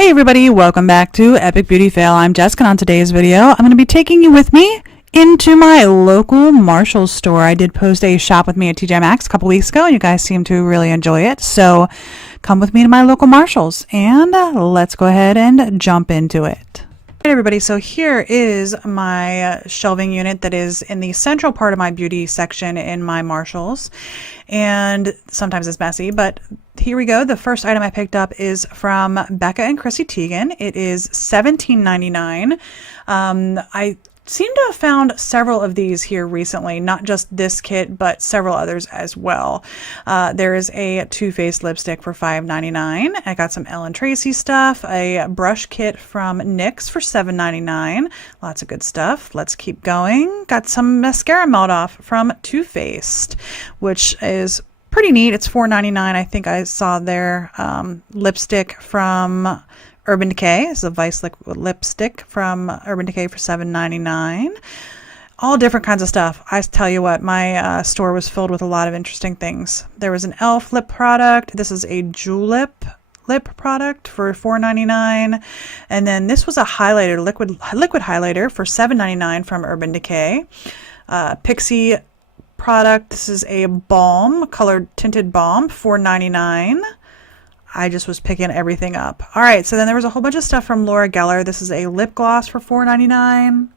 Hey everybody, welcome back to Epic Beauty Fail. I'm Jessica, and on today's video, I'm going to be taking you with me into my local Marshalls store. I did post a shop with me at TJ Maxx a couple weeks ago, and you guys seem to really enjoy it. So come with me to my local Marshalls, and let's go ahead and jump into it. Alright everybody, so here is my shelving unit that is in the central part of my beauty section in my Marshalls, and sometimes it's messy, but here we go. The first item I picked up is from Becca and Chrissy Teigen. It is $17.99. I seem to have found several of these here recently, not just this kit, but several others as well. There is a Too Faced lipstick for $5.99. I got some Ellen Tracy stuff, a brush kit from NYX for $7.99. Lots of good stuff. Let's keep going. Got some mascara melt off from Too Faced, which is pretty neat. It's $4.99. I think I saw their lipstick from Urban Decay. It's a Vice liquid lipstick from Urban Decay for $7.99. All different kinds of stuff. I tell you what, my store was filled with a lot of interesting things. There was an e.l.f. lip product. This is a julep lip product for $4.99. And then this was a highlighter, liquid highlighter for $7.99 from Urban Decay. Pixie product. This is a balm, colored tinted balm, $4.99. I just was picking everything up. All right, so then there was a whole bunch of stuff from Laura Geller. This is a lip gloss for $4.99.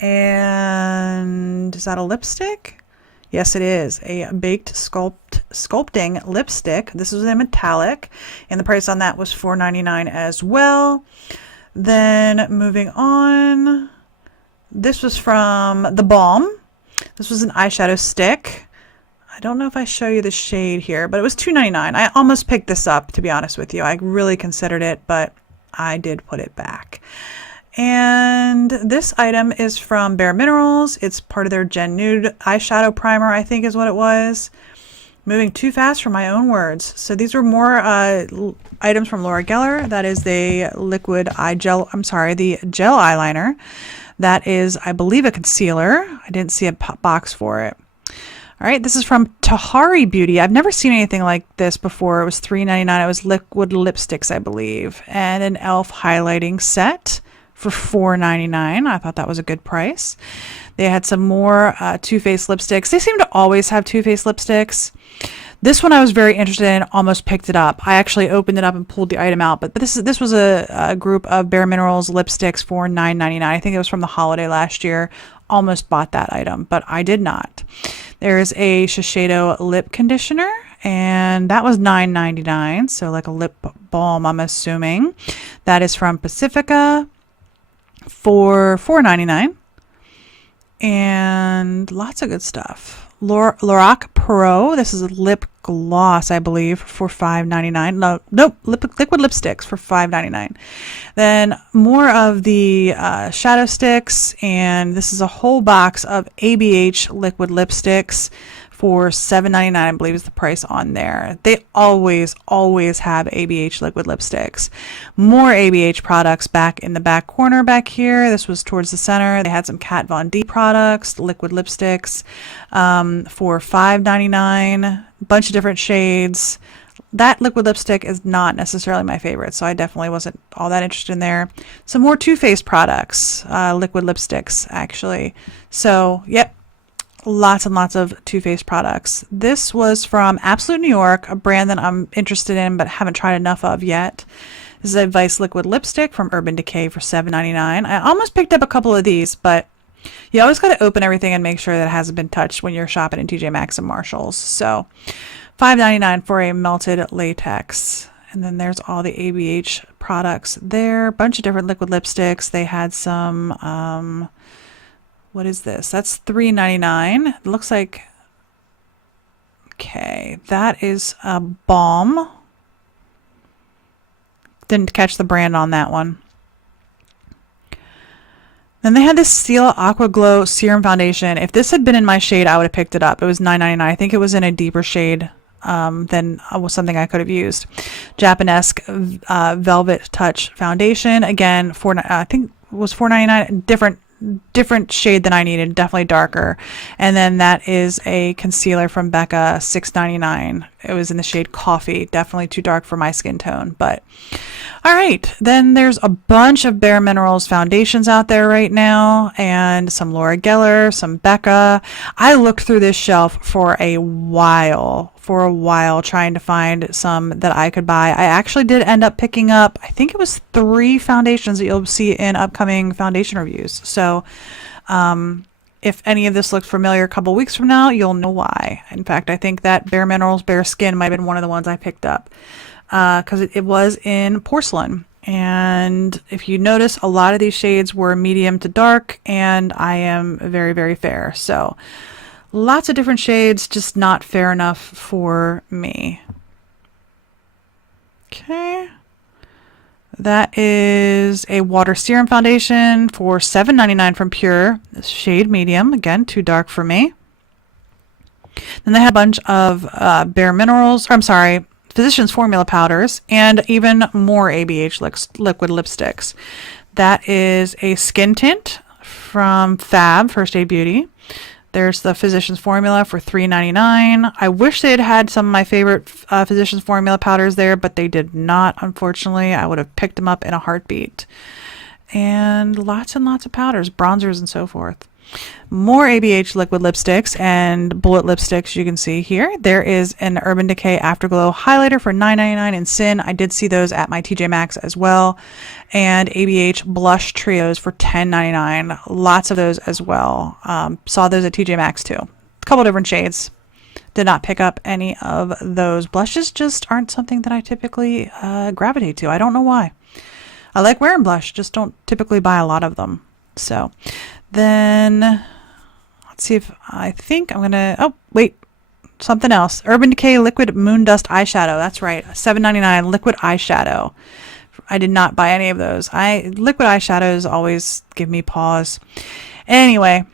And is that a lipstick? Yes, it is. A baked sculpting lipstick. This was in metallic, and the price on that was $4.99 as well. Then moving on, this was from The Balm. This was an eyeshadow stick. I don't know if I show you the shade here, but it was $2.99. I almost picked this up, to be honest with you. I really considered it, but I did put it back. And this item is from Bare Minerals. It's part of their Gen Nude eyeshadow primer, I think is what it was. Moving too fast for my own words. So these were more items from Laura Geller. That is the the gel eyeliner. That is, I believe, a concealer. I didn't see a box for it. All right, this is from Tahari Beauty. I've never seen anything like this before. It was $3.99. It was liquid lipsticks, I believe, and an e.l.f. highlighting set for $4.99. I thought that was a good price. They had some more Too Faced lipsticks. They seem to always have Too Faced lipsticks. This one I was very interested in, almost picked it up. I actually opened it up and pulled the item out, but this was a group of Bare Minerals lipsticks for $9.99. I think it was from the holiday last year. Almost bought that item, but I did not. There's a Shiseido lip conditioner, and that was $9.99, so like a lip balm, I'm assuming. That is from Pacifica for $4.99, and lots of good stuff. Lorac Pro, this is a lip gloss, I believe, for $5.99. Nope, liquid lipsticks for $5.99. Then more of the shadow sticks, and this is a whole box of EBates liquid lipsticks for $7.99, I believe is the price on there. They always have EBates liquid lipsticks. More EBates products back in the back corner back here. This was towards the center. They had some Kat Von D products, liquid lipsticks for $5.99. A bunch of different shades. That liquid lipstick is not necessarily my favorite, so I definitely wasn't all that interested in there. Some more Too Faced products, liquid lipsticks actually. So, yep. Lots and lots of Too Faced products. This was from Absolute New York, a brand that I'm interested in but haven't tried enough of yet. This is a Vice liquid lipstick from Urban Decay for $7.99. I almost picked up a couple of these, but you always got to open everything and make sure that it hasn't been touched when you're shopping in TJ Maxx and Marshalls. So $5.99 for a melted latex. And then there's all the EBates products there. A bunch of different liquid lipsticks. They had some what is this? That's $3.99. It looks like, okay, that is a balm. Didn't catch the brand on that one. Then they had this Stila Aqua Glow Serum Foundation. If this had been in my shade, I would have picked it up. It was $9.99. I think it was in a deeper shade than was something I could have used. Japanesque Velvet Touch Foundation. Again, I think it was $4.99. different shade than I needed, definitely darker. And then that is a concealer from Becca, $6.99. It was in the shade Coffee, definitely too dark for my skin tone. But all right, then there's a bunch of Bare Minerals foundations out there right now, and some Laura Geller, some Becca. I looked through this shelf for a while trying to find some that I could buy. I actually did end up picking up, I think it was 3 foundations that you'll see in upcoming foundation reviews. So if any of this looked familiar a couple weeks from now, you'll know why. In fact, I think that Bare Minerals Bare Skin might have been one of the ones I picked up because it was in porcelain. And if you notice, a lot of these shades were medium to dark, and I am very, very fair. So lots of different shades, just not fair enough for me. Okay. That is a water serum foundation for $7.99 from Pure. This shade medium, again, too dark for me. Then they had a bunch of Bare Minerals, or I'm sorry, Physicians Formula powders, and even more ABH liquid lipsticks. That is a skin tint from Fab, First Aid Beauty. There's the Physicians Formula for $3.99. I wish they had had some of my favorite Physicians Formula powders there, but they did not, unfortunately. I would have picked them up in a heartbeat. And lots of powders, bronzers, and so forth. More ABH liquid lipsticks and bullet lipsticks you can see here. There is an Urban Decay Afterglow highlighter for $9.99 in Sin. I did see those at my TJ Maxx as well. And ABH blush trios for $10.99. Lots of those as well. Saw those at TJ Maxx too. A couple different shades. Did not pick up any of those. Blushes just aren't something that I typically gravitate to. I don't know why. I like wearing blush, just don't typically buy a lot of them. So then let's see if I think I'm gonna, oh wait, something else. Urban Decay Liquid Moon Dust Eyeshadow. That's right, $7.99 liquid eyeshadow. I did not buy any of those. Liquid eyeshadows always give me pause. Anyway,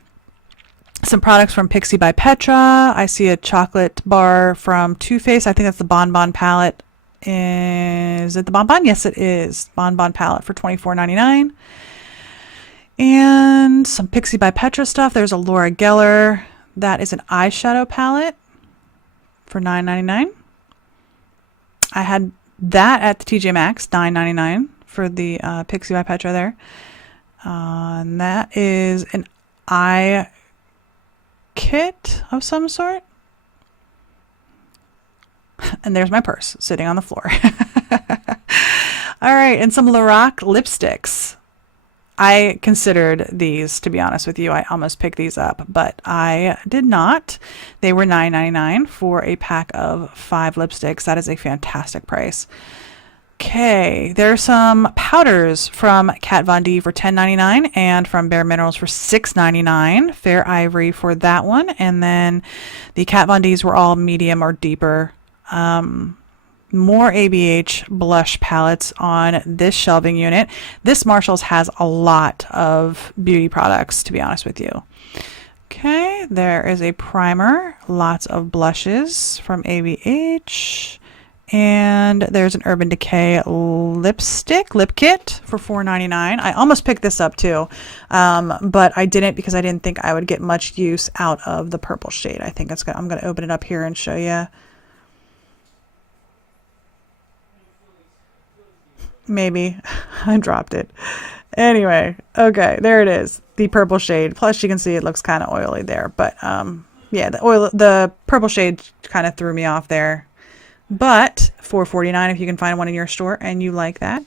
some products from Pixie by Petra. I see a chocolate bar from Too Faced. I think that's the Bon Bon palette. Is it the Bon Bon? Yes, it is. Bon Bon palette for $24.99. And some Pixie by Petra stuff. There's a Laura Geller. That is an eyeshadow palette for $9.99. I had that at the TJ Maxx, $9.99 for the Pixie by Petra there. And that is an eye kit of some sort. And there's my purse sitting on the floor. All right, and some Lorac lipsticks. I considered these, to be honest with you. I almost picked these up, but I did not. They were $9.99 for a pack of 5 lipsticks. That is a fantastic price. Okay, there's some powders from Kat Von D for $10.99 and from Bare Minerals for $6.99. Fair Ivory for that one. And then the Kat Von D's were all medium or deeper. More ABH blush palettes on this shelving unit. This Marshalls has a lot of beauty products, to be honest with you. Okay, there is a primer, lots of blushes from ABH, and there's an Urban Decay lip kit for $4.99. I almost picked this up too, but I didn't because I didn't think I would get much use out of the purple shade. I think I'm going to open it up here and show you. Maybe I dropped it. Anyway, okay, there it is, the purple shade. Plus you can see it looks kind of oily there, but yeah, the purple shade kind of threw me off there. But $4.49 if you can find one in your store and you like that.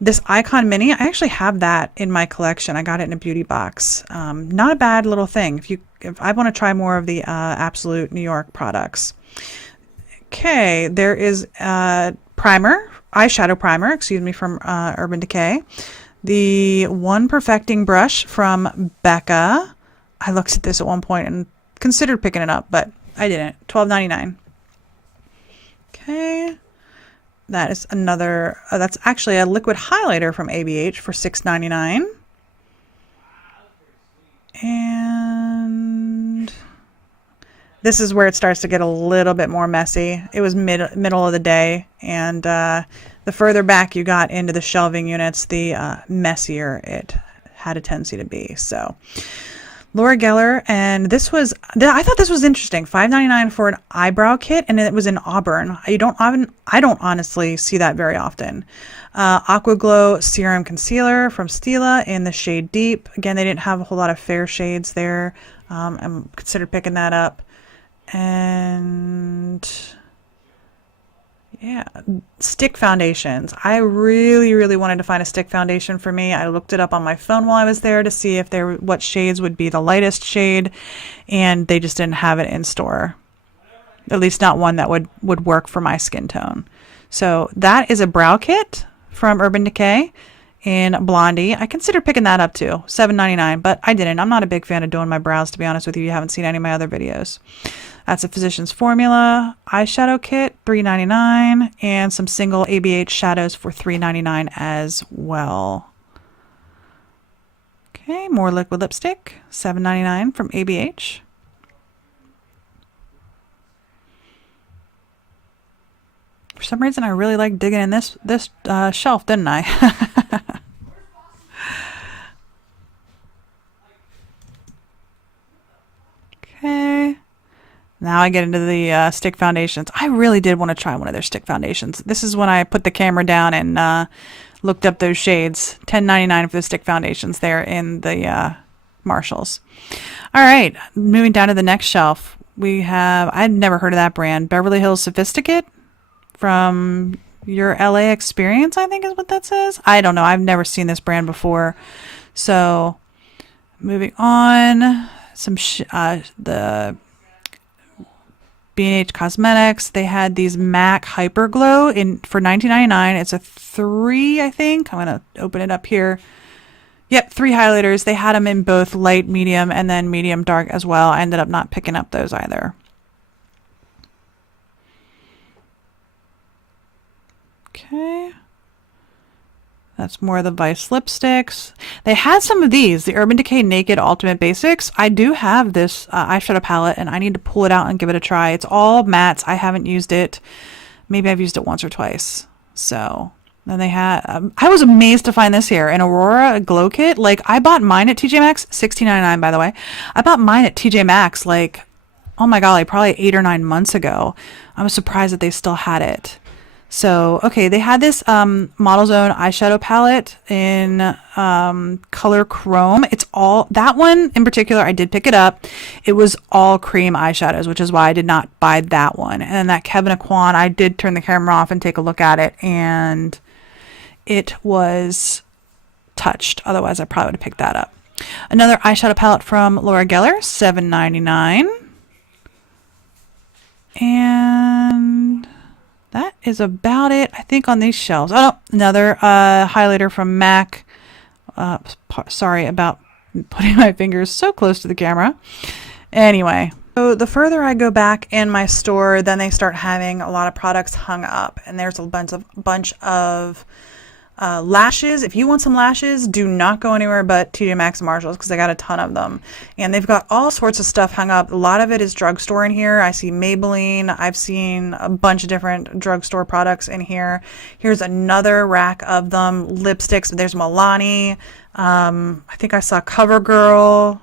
This Icon Mini, I actually have that in my collection. I got it in a beauty box. Not a bad little thing if I want to try more of the Absolute New York products. Okay, there is eyeshadow primer, from Urban Decay. The One Perfecting Brush from Becca. I looked at this at one point and considered picking it up, but I didn't. $12.99. Okay. That is another, that's actually a liquid highlighter from ABH for $6.99. And this is where it starts to get a little bit more messy. It was middle of the day, and the further back you got into the shelving units, the messier it had a tendency to be. So Laura Geller, and I thought this was interesting. $5.99 for an eyebrow kit, and it was in Auburn. I don't honestly see that very often. Aqua Glow Serum Concealer from Stila in the shade Deep. Again, they didn't have a whole lot of fair shades there. I'm considered picking that up. And yeah, stick foundations. I really wanted to find a stick foundation for me. I looked it up on my phone while I was there to see if what shades would be the lightest shade, and they just didn't have it in store. At least not one that would work for my skin tone. So that is a brow kit from Urban Decay in Blondie. I considered picking that up too, $7.99, but I didn't. I'm not a big fan of doing my brows, to be honest with you. You haven't seen any of my other videos. That's a Physicians Formula eyeshadow kit, $3.99, and some single EBates shadows for $3.99 as well. Okay, more liquid lipstick, $7.99 from EBates. For some reason, I really like digging in this shelf, didn't I? Okay. Now I get into the stick foundations. I really did want to try one of their stick foundations. This is when I put the camera down and looked up those shades. $10.99 for the stick foundations there in the Marshalls. All right, moving down to the next shelf. I'd never heard of that brand. Beverly Hills Sophisticate from Your LA Experience, I think is what that says. I don't know. I've never seen this brand before. So moving on, the B&H Cosmetics, they had these MAC Hyper Glow for $19.99. It's a 3, I think. I'm going to open it up here. Yep, 3 highlighters. They had them in both light, medium, and then medium dark as well. I ended up not picking up those either. Okay. That's more of the Vice lipsticks. They had some of these, the Urban Decay Naked Ultimate Basics. I do have this eyeshadow palette, and I need to pull it out and give it a try. It's all mattes. I haven't used it. Maybe I've used it once or twice. So then they had, I was amazed to find this here, an Aurora Glow Kit. Like, I bought mine at TJ Maxx, $16.99 by the way. I bought mine at TJ Maxx like, oh my golly, probably 8 or 9 months ago. I was surprised that they still had it. So, okay, they had this Model Zone eyeshadow palette in color chrome. It's all, that one in particular, I did pick it up. It was all cream eyeshadows, which is why I did not buy that one. And then that Kevin Aquan, I did turn the camera off and take a look at it, and it was touched. Otherwise, I probably would have picked that up. Another eyeshadow palette from Laura Geller, $7.99. And that is about it, I think, on these shelves. Oh, another highlighter from MAC. Sorry about putting my fingers so close to the camera. Anyway, so the further I go back in my store, then they start having a lot of products hung up. And there's a bunch of lashes. If you want some lashes, do not go anywhere but TJ Maxx and Marshalls, because they got a ton of them. And they've got all sorts of stuff hung up. A lot of it is drugstore in here. I see Maybelline. I've seen a bunch of different drugstore products in here. Here's another rack of them. Lipsticks. There's Milani. I think I saw CoverGirl,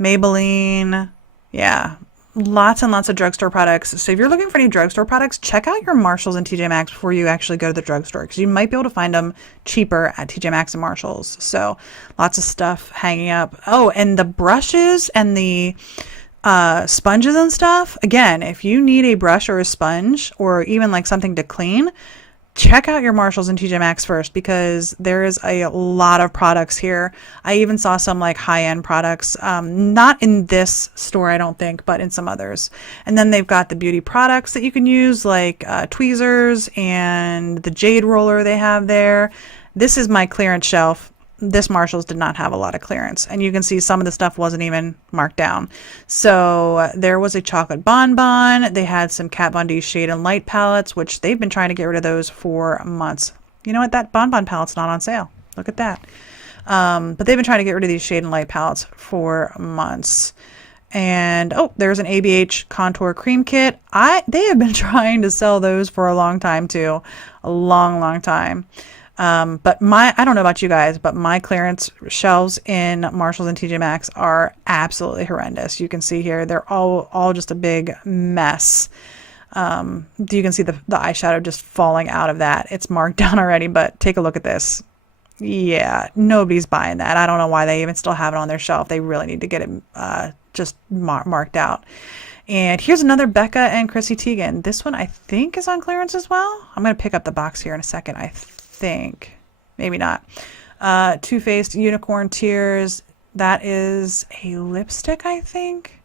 Maybelline. Yeah. Lots and lots of drugstore products. So if you're looking for any drugstore products, check out your Marshalls and TJ Maxx before you actually go to the drugstore, because you might be able to find them cheaper at TJ Maxx and Marshalls. So lots of stuff hanging up. Oh, and the brushes and the sponges and stuff. Again, if you need a brush or a sponge or even like something to clean, check out your Marshalls and TJ Maxx first, because there is a lot of products here. I even saw some like high-end products, not in this store, I don't think, but in some others. And then they've got the beauty products that you can use, like tweezers and the jade roller they have there. This is my clearance shelf. This Marshalls did not have a lot of clearance, and you can see some of the stuff wasn't even marked down. So there was a chocolate bonbon. They had some Kat Von D shade and light palettes, which they've been trying to get rid of those for months. You know what? That bonbon palette's not on sale. Look at that. But they've been trying to get rid of these shade and light palettes for months. And oh, there's an ABH contour cream kit. They have been trying to sell those for a long time too. A long time. But I don't know about you guys, but my clearance shelves in Marshalls and TJ Maxx are absolutely horrendous. You can see here, they're all just a big mess. You can see the eyeshadow just falling out of that. It's marked down already, but take a look at this. Yeah, nobody's buying that. I don't know why they even still have it on their shelf. They really need to get it just marked out. And here's another Becca and Chrissy Teigen. This one I think is on clearance as well. I'm going to pick up the box here in a second, I think. Maybe not. Too Faced Unicorn Tears. That is a lipstick, I think.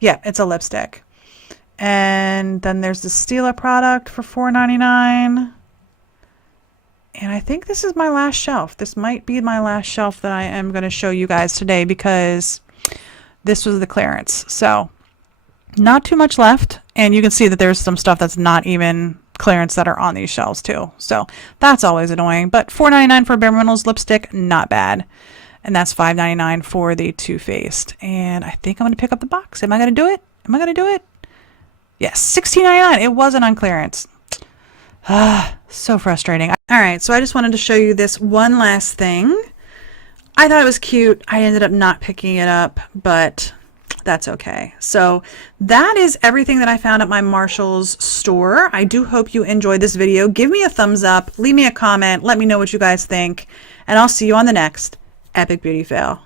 Yeah, it's a lipstick. And then there's the Stila product for $4.99. And I think this is my last shelf. This might be my last shelf that I am going to show you guys today because this was the clearance. So not too much left. And you can see that there's some stuff that's not even clearance that are on these shelves too. So that's always annoying. But $4.99 for Bare Minerals lipstick, not bad. And that's $5.99 for the Too Faced. And I think I'm going to pick up the box. Am I going to do it? Am I going to do it? Yes, $16.99. It wasn't on clearance. So frustrating. All right, so I just wanted to show you this one last thing. I thought it was cute. I ended up not picking it up, but that's okay. So that is everything that I found at my Marshalls store. I do hope you enjoyed this video. Give me a thumbs up, leave me a comment, let me know what you guys think, and I'll see you on the next Epic Beauty Fail.